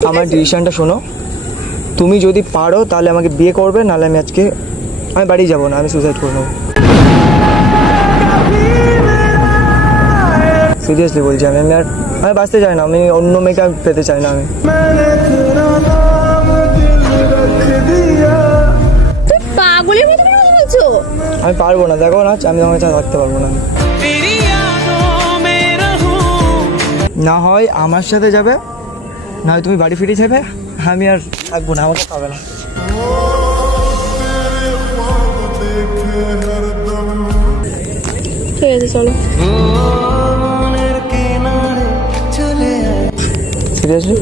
আমার ডিসিশনটা শোনো, তুমি যদি পারো তাহলে আমাকে বিয়ে করবে, নাহলে আমি আজকে বাড়ি যাবো না, আমি সুসাইড করবো। সিরিয়াসলি বলছি, আমি বাঁচতে চাই না, আমি অন্য মেয়েকে পেতে চাই না। আমি পারবো না, দেখো না, আমি তোমার কাছে থাকতে পারবো না। না হয় আমার সাথে যাবে, না হয় তুমি বাড়ি ফিরে যাবে, আমি আর থাকবো না, আমাকে পাবে না। ঠিক আছে চলো। সিরিয়াসলি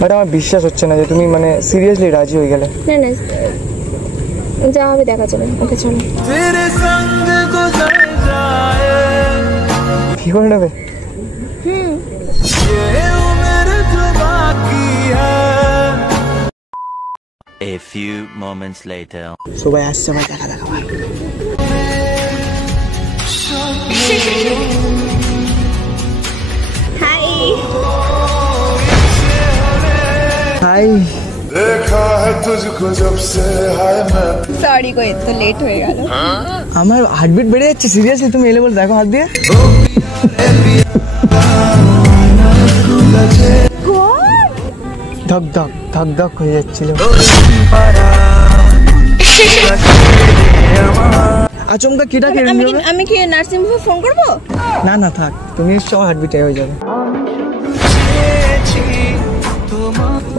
বাট আমার বিশ্বাস হচ্ছে না যে তুমি মানে সিরিয়াসলি রাজি হয়ে গেলে। না না, যা হবে দেখা যাবে। ওকে চলো। কি করে নেবে? A few moments later. সবাই আসছে, ভাই দেখা দেখা। High high. সরি গো, এত লেট হয়ে গেল। আমার হার্টবিট বেড়ে যাচ্ছে। সিরিয়াসলি তুমি এলে বলে দেখো হাত দিয়ে। ধক ধক ধক ধক হয়ে যাচ্ছিল। আচমকা কি ডাকে? আমি কি নার্সিং হোমে ফোন করব? না না থাক, তুমি এসছো, আমার হার্টবিট হয়ে যাবে।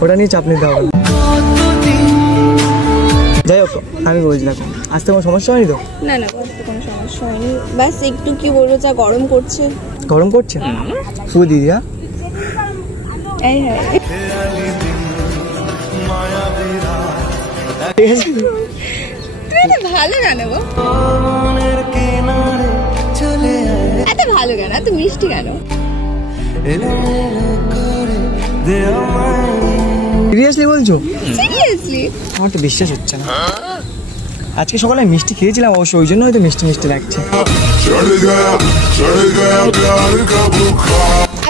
ওটা নিয়ে চাপ নিতে হবে। যাই হোক, আমি বলছি দেখো, আসতে কোনো সমস্যা হয়নি তো? না না, আসতে কোনো সমস্যা হয়নি, বাস একটু কি বলবো, যা গরম করছে। গরম করছে? ফু দিদি। এই হ্যাঁ, ঠিক আছে। তুমি এত ভালো গান গো, এত ভালো গান, এত মিষ্টি গান। সিরিয়াসলি বলছো? সিরিয়াসলি আমার তো বিশ্বাস হচ্ছে না। আজকে সকালে মিষ্টি খেয়েছিলাম অবশ্য, ওই জন্য হয়তো মিষ্টি মিষ্টি লাগছে।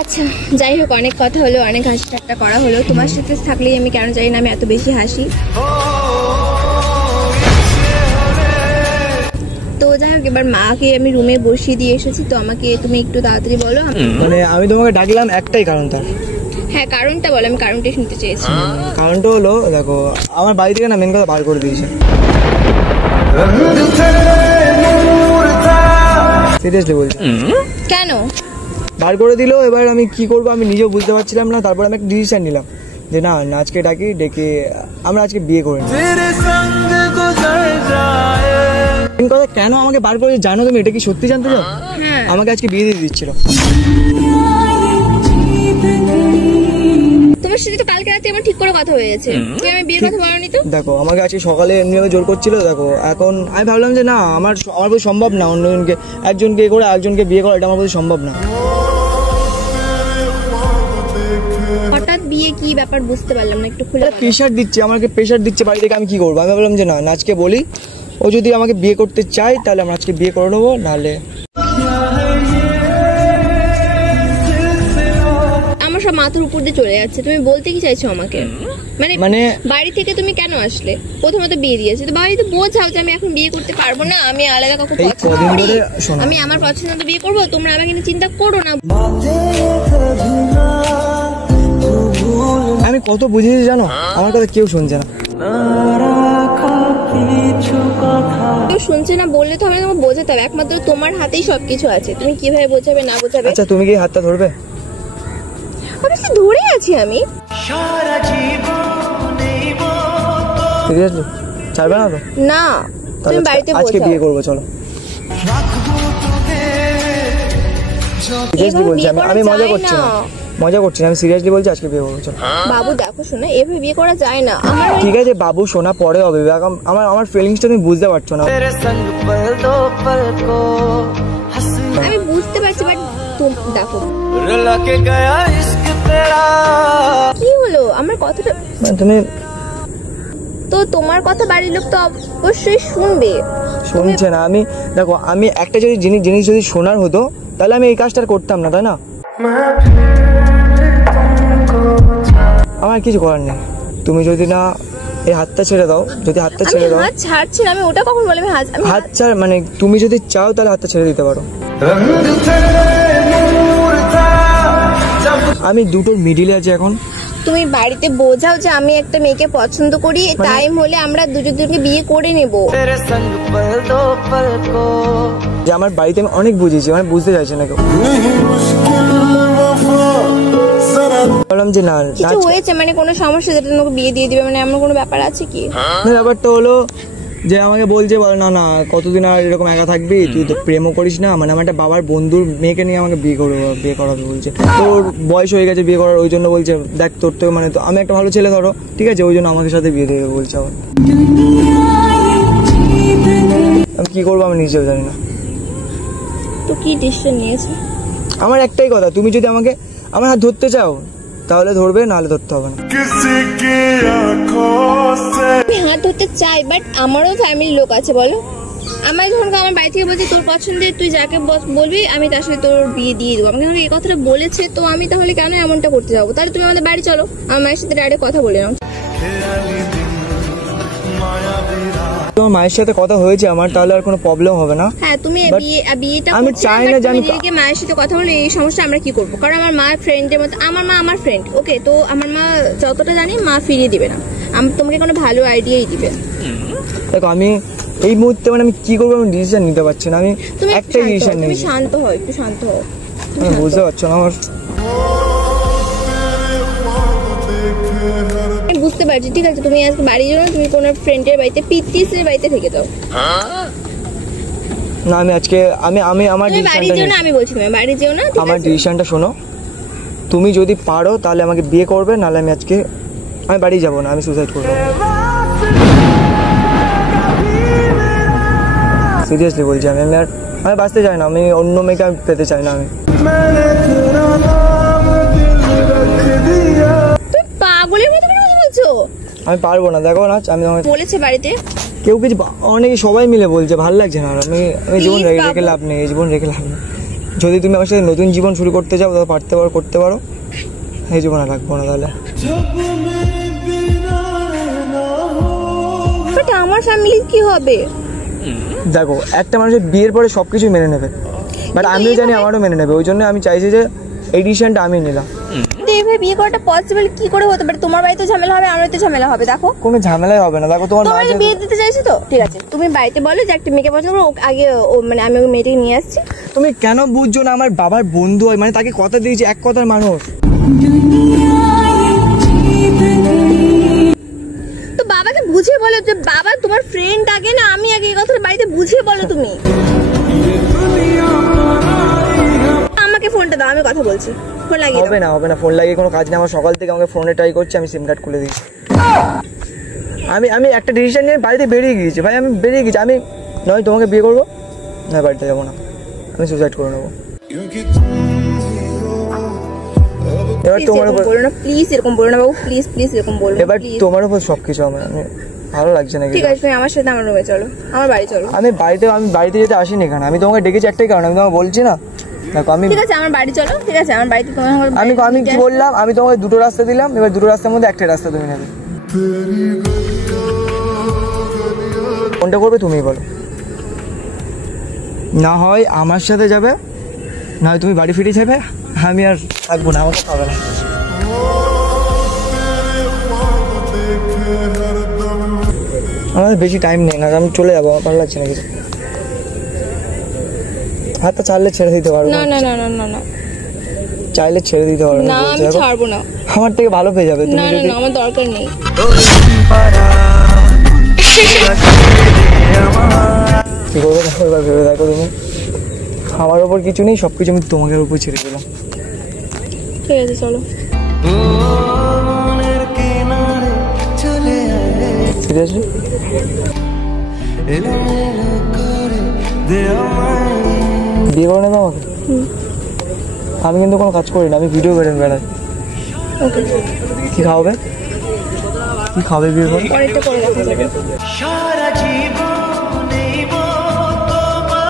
আচ্ছা যাই হোক, অনেক কথা হলো, অনেক হাসি ঠাট্টা করা হলো। তোমার সাথে থাকলেই আমি কেন জানি না আমি এত বেশি হাসি। তো যাই হোক, এবার মাকে আমি রুমে বসিয়ে দিয়ে এসেছি, তো আমাকে তুমি একটু তাড়াতাড়ি বলো। মানে আমি তোমাকে ডাকলাম একটাই কারণ, তার। হ্যাঁ কারণটা বলো, আমি কারণটাই শুনতে চেয়েছি। কারণটা হলো দেখো, আমার বাড়ি থেকে না মেন কথা বার করে দিয়েছে। সিরিয়াসলি বলছি। কেন বার করে দিল? এবার আমি কি করবো আমি নিজেও বুঝতে পারছিলাম না। তারপর আমি একটা ডিসিশন নিলাম যে না, আজকে ডাকি, ডেকে আমরা আজকে বিয়ে করি। কথা কেন আমাকে বার করে জানো তুমি? এটা কি সত্যি জানতে চাও? আমাকে আজকে বিয়ে দিয়ে দিচ্ছিল। তোমার সাথে তো কালকে রাতে আমার ঠিক করে কথা হয়েছে, তুমি আমি বিয়ের কথা বলনি তো। দেখো আমাকে আজকে সকালে এমনিভাবে জোর করছিল। দেখো এখন আমি ভাবলাম যে না, আমার প্রতি সম্ভব না, অন্যজনকে একজনকে করে একজনকে বিয়ে করা, এটা আমার প্রতি সম্ভব না। হঠাৎ বিয়ে কি ব্যাপার বুঝতে পারলাম না, একটু খুলে। প্রেশার দিচ্ছে আমাকে, প্রেশার দিচ্ছে বাড়ি থেকে, আমি কি করবো? আমি ভাবলাম যে না, আজকে বলি, ও যদি আমাকে বিয়ে করতে চায় তাহলে আমরা আজকে বিয়ে করে নেবো, নাহলে আমার সব মাথার উপর দিয়ে চলে যাচ্ছে। তুমি বলতে কি চাইছো আমাকে? মানে বাড়ি থেকে তুমি কেন আসলে? প্রথমত বিয়ে দিয়েছে তো বাড়িতে বোঝাও যে আমি এখন বিয়ে করতে পারবো না, আমি আলাদা কাউকে পছন্দ করি, আমি আমার পছন্দ বিয়ে করবো, তোমরা আমাকে নিয়ে চিন্তা করো না। আমি কত বুঝিয়েছি জানো, আমার কথা কেউ শুনছে না। কেউ শুনছে না বললে তো হবে না, তোমাকে বোঝাতে হবে। একমাত্র তোমার হাতেই সবকিছু আছে, তুমি কিভাবে বোঝাবে না বোঝাবে। আচ্ছা তুমি কি হাতটা ধরবে? অবশ্যই ধরে আছি আমি। সিরিয়াসলি ছাড়বে না তো? না তুমি বাড়িতে আজকে বিয়ে করবো, চলো। সিরিয়াসলি বলছি, আমি মজা করছি না, মজা করছি না, আমি সিরিয়াসলি বলছি, আজকে বিয়ে করবো, চলো। বাবু দেখো শোনা, এভাবে বিয়ে করা যায় না। আমার ঠিক আছে বাবু শোনা, পরে হবে। আমার ফিলিংসটা তুমি বুঝতে পারছো না। আমি বুঝতে পারছি, বাট দেখো কি হলো আমার কথাটা। তুমি তো তোমার কথা বাড়ির লোক তো অবশ্যই শুনবে। শুনছে না? আমি দেখো, আমি একটা যদি জিনিস যদি শোনার হতো তাহলে আমি এই কাজটা করতাম না, তাই না? আমার কিছু করার নেই, তুমি যদি না এই হাতটা ছেড়ে দাও, যদি হাতটা ছেড়ে দাও। হাত ছাড়ছি না, আমি ওটা কখন বলে আমি হাত ছাড় মানে তুমি যদি চাও তাহলে হাতটা ছেড়ে দিতে পারো। আমি দুটোর মিডিলে আছি এখন। তুমি বাড়িতে বোঝাও যে আমি একটা মেয়েকে পছন্দ করি, টাইম হলে আমরা দুজনকে বিয়ে করে নেব। যে আমার বাড়িতে আমি অনেক বুঝেছি, মানে বুঝতে চাইছে না কেউ। বললাম যে না কিছু হয়েছে মানে কোনো সমস্যা যেটা তোমাকে বিয়ে দিয়ে দিবে, মানে এমন কোনো ব্যাপার আছে কি? ব্যাপারটা হলো যে আমাকে বলছে না না কতদিন আর এরকম একা থাকবি, তুই তো প্রেমও করিস না, মানে আমার একটা বাবার বন্ধুর মেয়েকে নিয়ে আমাকে বিয়ে করাবে বলছে। তোর বয়স হয়ে গেছে বিয়ে করার, ওই জন্য বলছে দেখ তোর তো মানে আমি একটা ভালো ছেলে ধরো, ঠিক আছে, ওই জন্য আমাকে সাথে বিয়ে দেবে বলছে। আবার আমি কি করবো আমি নিজেও জানি না। তো কি ডিসিশন নিয়েছে? আমার একটাই কথা, তুমি যদি আমাকে আমার হাত ধরতে চাও তাহলে ধরবে, নাহলে ধরতে হবে না। আমি হাত ধরতে চাই, বাট আমারও ফ্যামিলির লোক আছে বলো। আমার ধরুন আমার বাড়ি থেকে বলছে তোর পছন্দের তুই যাকে বলবি আমি তার সাথে তোর বিয়ে দিয়ে দেবো, আমাকে এই কথাটা বলেছে, তো আমি তাহলে কেন এমনটা করতে যাবো? তাহলে তুমি আমাদের বাড়ি চলো, আমার মায়ের সাথে ডাইরেক্ট কথা বলে নাও। তোমার মায়ের সাথে কথা হয়েছে আমার, তাহলে আর কোনো প্রবলেম হবে না। হ্যাঁ তুমি বিয়েটা আমি চাই না জানি মায়ের সাথে কথা বলে এই সমস্যা আমরা কি করবো, কারণ আমার মা ফ্রেন্ডের মতো, আমার মা আমার ফ্রেন্ড, ওকে, তো আমার মা যতটা জানি মা ফিরিয়ে দিবে না, তোমাকে কোনো ভালো আইডিয়াই দিবে। দেখো আমি এই মুহূর্তে মানে আমি কি করবো আমি ডিসিশন নিতে পারছি না, আমি একটা ডিসিশন নেই। তুমি শান্ত হও, একটু শান্ত হও। আমি বুঝতে পারছো না আমার। আমি বুঝতে পারছি, ঠিক আছে, তুমি আজকে বাড়ি যাও না, তুমি কোনো ফ্রেন্ডের বাড়িতে পিতিসের বাড়িতে থেকে যাও। না আমি আজকে আমি আমার বাড়ি যেও না, আমি বলছি তুমি বাড়ি যেও না, আমার ডিসিশনটা শোনো। তুমি যদি পারো তাহলে আমাকে বিয়ে করবে, নাহলে আমি আজকে আমি বাড়ি যাবো না, আমি সুসাইড করবো। সিরিয়াসলি বলছি, আমি বাঁচতে চাই না, আমি অন্য মেয়েকে আমি পেতে চাই না। আমি পাগলের মতো কথা বলছো। আমি পারবো না, দেখো না আমি বলেছে বাড়িতে কেউ কিছু, অনেকে সবাই মিলে বলছে ভালো লাগছে না, আমি জীবন রেখে লাভ নেই, জীবন রেখে লাভ নেই। যদি তুমি আমার সাথে নতুন জীবন শুরু করতে চাও তাহলে পারতে পারো, করতে পারো, এই জীবন আর রাখবো না। তাহলে আমার ফ্যামিলি কি হবে? দেখো একটা মানুষের বিয়ের পরে সবকিছু মেনে নেবে, বাট আমিও জানি আমারও মেনে নেবে, ওই জন্য আমি চাইছি যে এই ডিসিশনটা আমি নিলাম। এইভাবে বিয়ে করাটা পসিবল কি করে হতে পারে? তোমার বাড়িতে ঝামেলা হবে, আমার বাড়িতে ঝামেলা হবে। দেখো কোনো ঝামেলাই হবে না। দেখো তোমার বিয়ে দিতে চাইছো তো ঠিক আছে, তুমি বাড়িতে বলো যে একটা মেয়েকে পছন্দ করো, আগে মানে আমি ওই মেয়েটাকে নিয়ে আসছি। তুমি কেন বুঝছো না? আমার বাবার বন্ধু হয়, মানে তাকে কথা দিয়েছি, এক কথার মানুষ। তো বাবাকে বুঝিয়ে বলো যে বাবা তোমার ফ্রেন্ড আগে না আমি আগে, এই কথাটা বাড়িতে বুঝিয়ে বলো তুমি। আমাকে ফোনটা দাও, আমি কথা বলছি। ফোন লাগিয়ে হবে না, হবে না, ফোন লাগিয়ে কোনো কাজ নেই। আমার সকাল থেকে আমাকে ফোনে ট্রাই করছে, আমি সিম কার্ড খুলে দিয়েছি। আমি একটা ডিসিশন নিয়ে বাড়িতে বেরিয়ে গিয়েছি ভাই, আমি বেরিয়ে গেছি। আমি নয় তোমাকে বিয়ে করবো, না বাড়িতে যাবো না, আমি সুসাইড করে নেবো। এবার তোমার উপর বলো না প্লিজ, এরকম বলো না বাবু, প্লিজ প্লিজ এরকম বলো না। এবার তোমার উপর সবকিছু আমার, আমি ভালো লাগছে না। ঠিক আছে তুমি আমার সাথে আমার রুমে চলো, আমার বাড়ি চলো। আমি বাড়িতে যেতে আসিনি এখানে, আমি তোমাকে ডেকেছি একটাই কারণ, আমি তোমাকে বলছি না। দেখো আমি ঠিক আছে আমার বাড়ি চলো, ঠিক আছে আমার বাড়িতে তোমার আমি কি বললাম? আমি তোমাকে দুটো রাস্তা দিলাম, এবার দুটো রাস্তার মধ্যে একটা রাস্তা তুমি নেবে। কোনটা করবে তুমি বলো? না হয় আমার সাথে যাবে, না হয় তুমি বাড়ি ফিরে যাবে, আমি আর থাকবো না, আমাকে হবে না। আমাদের বেশি টাইম নেই না, আমি চলে যাবো, আমার ভালো লাগছে না কিছু। হাতটা চাইলে ছেড়ে দিতে পারবো না না না না না না, চাইলে ছেড়ে দিতে পারবো না, আমি ছাড়বো না। আমার থেকে ভালো পেয়ে যাবে তুমি না যদি। না আমার দরকার নেই। কি করবে দেখো, এবার ভেবে দেখো তুমি। আমার ওপর কিছু নেই, সবকিছু আমি তোমাকে উপর ছেড়ে দিলাম। ঠিক আছে চলো। সিরিয়াসলি বিয়ে করে নেবে আমাকে? আমি কিন্তু কোনো কাজ করি না, আমি ভিডিও করে বেড়াই। ওকে কি খাওয়াবে? কি খাবে বিয়ে করে? পরেরটা করে দেখা যাবে।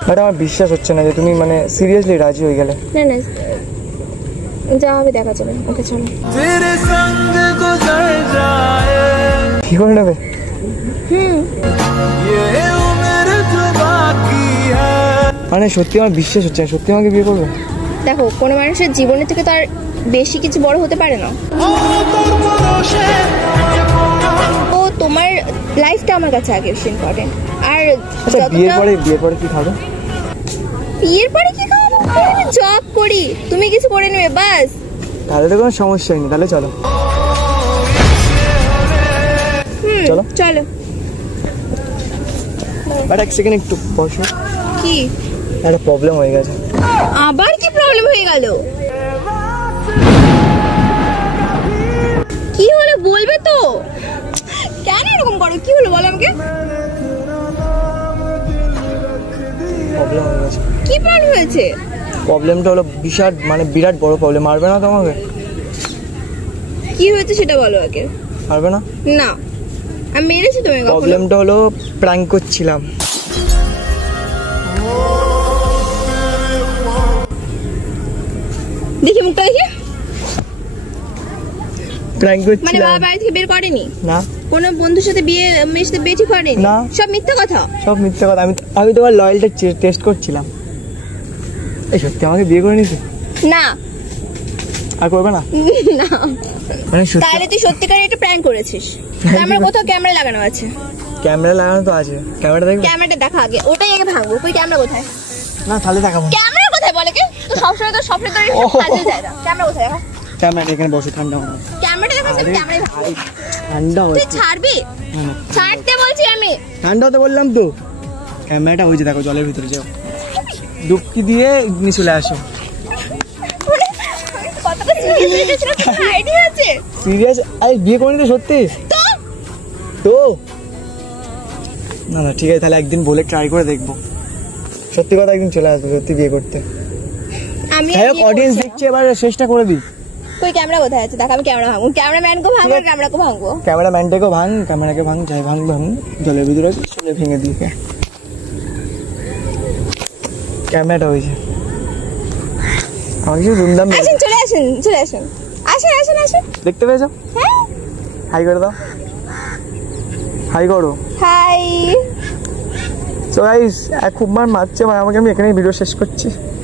বাট আমার বিশ্বাস হচ্ছে না যে তুমি মানে সিরিয়াসলি রাজি হয়ে গেলে। না না যা হবে দেখা যাবে, ওকে চলো। কি করে নেবে? মানে সত্যি আমার বিশ্বাস হচ্ছে না, সত্যি আমাকে বিয়ে করবে? দেখো, কোনো মানুষের জীবনের থেকে তো আর বেশি কিছু বড় হতে পারে না। ও তোমার লাইফটা আমার কাছে আগে বেশি ইম্পর্টেন্ট। আর আচ্ছা, বিয়ের পরে কি খাবে? বিয়ের পরে কি খাবো? আমি জব করি, তুমি কিছু করে নেবে বাস। তাহলে তো কোনো সমস্যা নেই, তাহলে চলো। চলো চলো। বাট এক সেকেন্ড একটু বসো। কি? একটা প্রবলেম হয়ে গেছে। আবার কি প্রবলেম হয়ে গেল? কি হলো বলবে তো? কেন এরকম করো? কি হলো বলো আমাকে। প্রবলেম হয়ে গেছে। কি প্রবলেম হয়েছে? প্রবলেমটা হলো বিরাট বড় প্রবলেম। মারবে না তোমাকে? কি হয়েছে সেটা বলো আগে। মারবে না? না, আমি মেরেছি তোমাকে কখনো? প্রবলেমটা হলো প্র্যাঙ্ক করছিলাম। দেখি মুখটা দেখি। প্র্যাঙ্ক মানে করছিলাম। বাবা বাড়ি থেকে বের করেনি? না। কোনো বন্ধুর সাথে মেয়ের সাথে বিয়ে ঠিক করেনি? না। সব মিথ্যা কথা। সব মিথ্যে কথা। আমি তোমার লয়ালটা টেস্ট করছিলাম। এই সত্যি আমাকে বিয়ে করে নিতে? না। আর করবে না? না। মানে সত্যি? তাহলে তুই সত্যিকার এটা প্র্যাঙ্ক করেছিস। ক্যামেরা কোথাও ক্যামেরা লাগানো আছে? ক্যামেরা লাগানো তো আছে। ক্যামেরাটা দেখবে? ক্যামেরাটা দেখা আগে, ওটাই আগে ভাঙবো। কই ক্যামেরা কোথায়? না তাহলে দেখাবো। ক্যামেরা কোথায় বলে কে? তো সবসময় তো স্বপ্নে তোর কাজে যায় না। ক্যামেরা কোথায় দেখা? ক্যামেরাটা এখানে বসে, ঠান্ডা হবে। ক্যামেরাটা দেখা যাবে, ক্যামেরাই ভাঙবো। ঠান্ডা তুই হচ্ছে। ছাড়বি? না, না। ছাড়তে বলছি আমি। ঠান্ডা হতে বললাম তো। ক্যামেরাটা ওই যে দেখো, জলের ভিতরে যাও, ডুবকি দিয়ে নিয়ে চলে আসো। কতটা সিরিয়াস হয়ে গেছিল, কোনো আইডিয়া আছে? সিরিয়াস? আরে বিয়ে করে নিতে সত্যি তো? না না ঠিক আছে, তাহলে একদিন বলে ট্রাই করে দেখবো। সত্যি কথা, একদিন চলে আসবো সত্যি বিয়ে করতে। আমি অডিয়েন্স দেখছে, এবার চেষ্টা করে দিই। কই ক্যামেরা কোথায় আছে? দেখ, আমি ক্যামেরা ভাঙবো। ক্যামেরাম্যানকে ভাঙবো, ক্যামেরাকে ভাঙবো। ক্যামেরাম্যানটাকেও ভাঙ, ক্যামেরাকে ভাঙ, যাই ভাঙ জলের ভিতরে চলে ভেঙে দিই। ক্যামেরাটা হয়েছে আমার কিছু ধুমধাম। আসেন, চলে আসেন, চলে আসেন। আসেন আসেন আসেন। দেখতে পেয়েছো? হ্যাঁ। হাই করে দাও, হাই করো। হাই। সো গাইস, খুব মার মারছে আমাকে, আমি এখানেই ভিডিও শেষ করছি।